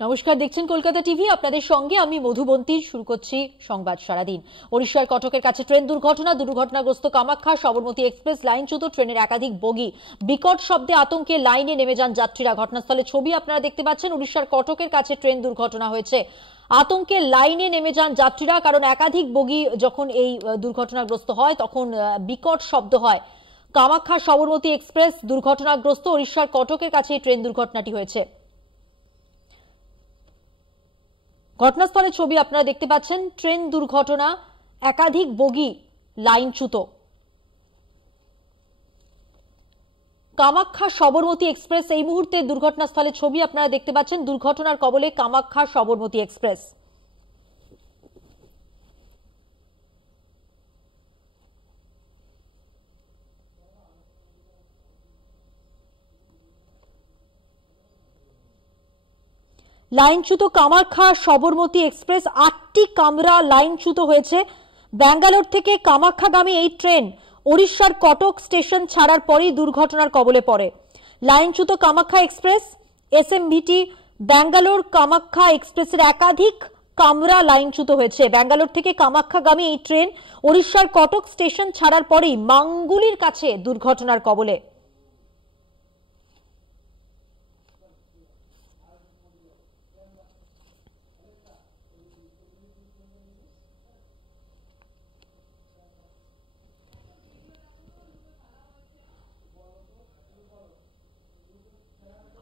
নমস্কার, দেখছেন কলকাতা টিভি। আপনাদের সঙ্গে আমি মধুবন্তী। শুরু করছি সংবাদ সারাদিন। ওড়িশার কটকের কাছে ট্রেন দুর্ঘটনাগ্রস্ত কামাখ্যা সবরমতী এক্সপ্রেস লাইনচ্যুত, ট্রেনের একাধিক বগি। বিকট শব্দে আতঙ্কে লাইনে নেমে যান যাত্রীরা। ঘটনাস্থলে ছবি আপনারা দেখতে পাচ্ছেন। ওড়িশার কটকের কাছে ট্রেন দুর্ঘটনা হয়েছে, আতঙ্কে লাইনে নেমে যান যাত্রীরা, কারণ একাধিক বগি যখন এই দুর্ঘটনাগ্রস্ত হয় তখন বিকট শব্দ হয়। কামাখ্যা সবরমতী এক্সপ্রেস দুর্ঘটনাগ্রস্ত। ওড়িশার কটকের কাছে এই ট্রেন দুর্ঘটনাটি হয়েছে। ঘটনাস্থলের ছবি আপনারা দেখতে পাচ্ছেন। ট্রেন দুর্ঘটনা, একাধিক বগি লাইনচ্যুত। কামাখ্যা সবরমতী এক্সপ্রেস এই মুহূর্তে দুর্ঘটনাস্থলের ছবি আপনারা দেখতে পাচ্ছেন। দুর্ঘটনার কবলে কামাখ্যা সবরমতী এক্সপ্রেস। লাইনচ্যুত কামাখ্যা সবরমতী এক্সপ্রেস, 8টি কামরা লাইনচ্যুত হয়েছে। ব্যাঙ্গালোর থেকে কামাখ্যাগামী এই ট্রেন ওড়িশার কটক স্টেশন ছাড়ার পরই দুর্ঘটনার কবলে পড়ে। লাইনচ্যুত কামাখ্যা এক্সপ্রেস, এসএমভিটি ব্যাঙ্গালোর কামাখ্যা এক্সপ্রেসের একাধিক কামরা লাইনচ্যুত হয়েছে। ব্যাঙ্গালোর থেকে কামাখ্যাগামী এই ট্রেন ওড়িশার কটক স্টেশন ছাড়ার পরই মাঙ্গুলির কাছে দুর্ঘটনার কবলে।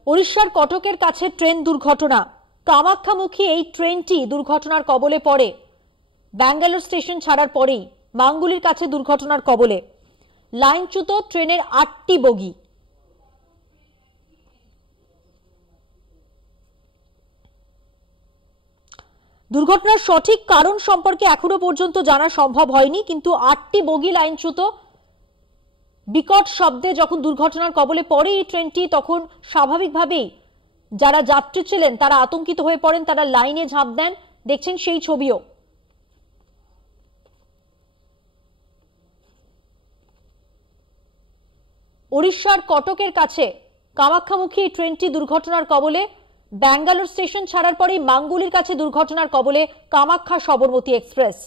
ওড়িশার কটকের কাছে ট্রেন দুর্ঘটনা, কামাখ্যামুখী এই ট্রেনটি দুর্ঘটনার কবলে পড়ে। ব্যাঙ্গালোর স্টেশন ছাড়ার পরেই মাঙ্গুলির কাছে দুর্ঘটনার কবলে। লাইনচ্যুত ট্রেনের 8টি বগি। দুর্ঘটনার সঠিক কারণ সম্পর্কে এখনো পর্যন্ত জানা সম্ভব হয়নি, কিন্তু 8টি বগি লাইনচ্যুত। বিকট শব্দে যখন দুর্ঘটনার কবলে পড়ে এই ট্রেনটি, তখন স্বাভাবিকভাবেই যারা যাত্রী ছিলেন তারা আতঙ্কিত হয়ে পড়েন, তারা লাইনে ঝাঁপ দেন। দেখছেন সেই ছবিও। ওড়িশার কটকের কাছে কামাখ্যামুখী এই ট্রেনটি দুর্ঘটনার কবলে। ব্যাঙ্গালোর স্টেশন ছাড়ার পরেই মাঙ্গুলির কাছে দুর্ঘটনার কবলে কামাখ্যা সবরমতী এক্সপ্রেস।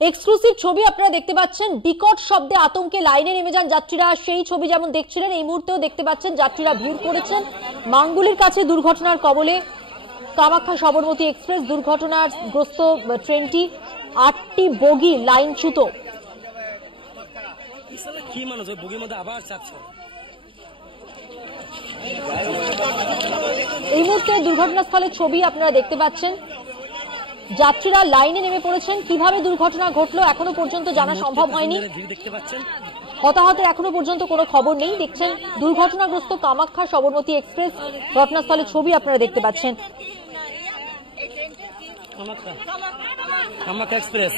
এক্সক্লুসিভ ছবি আপনারা দেখতে পাচ্ছেন। বিকট শব্দে আতঙ্কে লাইনে নেমে যান যাত্রীরা। সেই ছবি যেমন দেখছিলেন এই মুহূর্তেও দেখতে পাচ্ছেন, যাত্রীরা ভিড় করেছেন। মাঙ্গুলির কাছে দুর্ঘটনার কবলে কামাখ্যা সবরমতী এক্সপ্রেস। দুর্ঘটনাগ্রস্ত ট্রেনটি, 8টি বগি লাইনচ্যুত। এই মুহূর্তে দুর্ঘটনাস্থলের ছবি আপনারা দেখতে পাচ্ছেন। যাত্রীরা লাইনে নেমে পড়েছেন। কিভাবে দুর্ঘটনা ঘটলো এখনো পর্যন্ত জানা সম্ভব হয়নি। হতাহতের এখনো পর্যন্ত কোনো খবর নেই। দেখছেন দুর্ঘটনাগ্রস্ত কামাখ্যা সবরমতী এক্সপ্রেস। ঘটনাস্থলের ছবি আপনারা দেখতে পাচ্ছেন। কামাখ্যা এক্সপ্রেস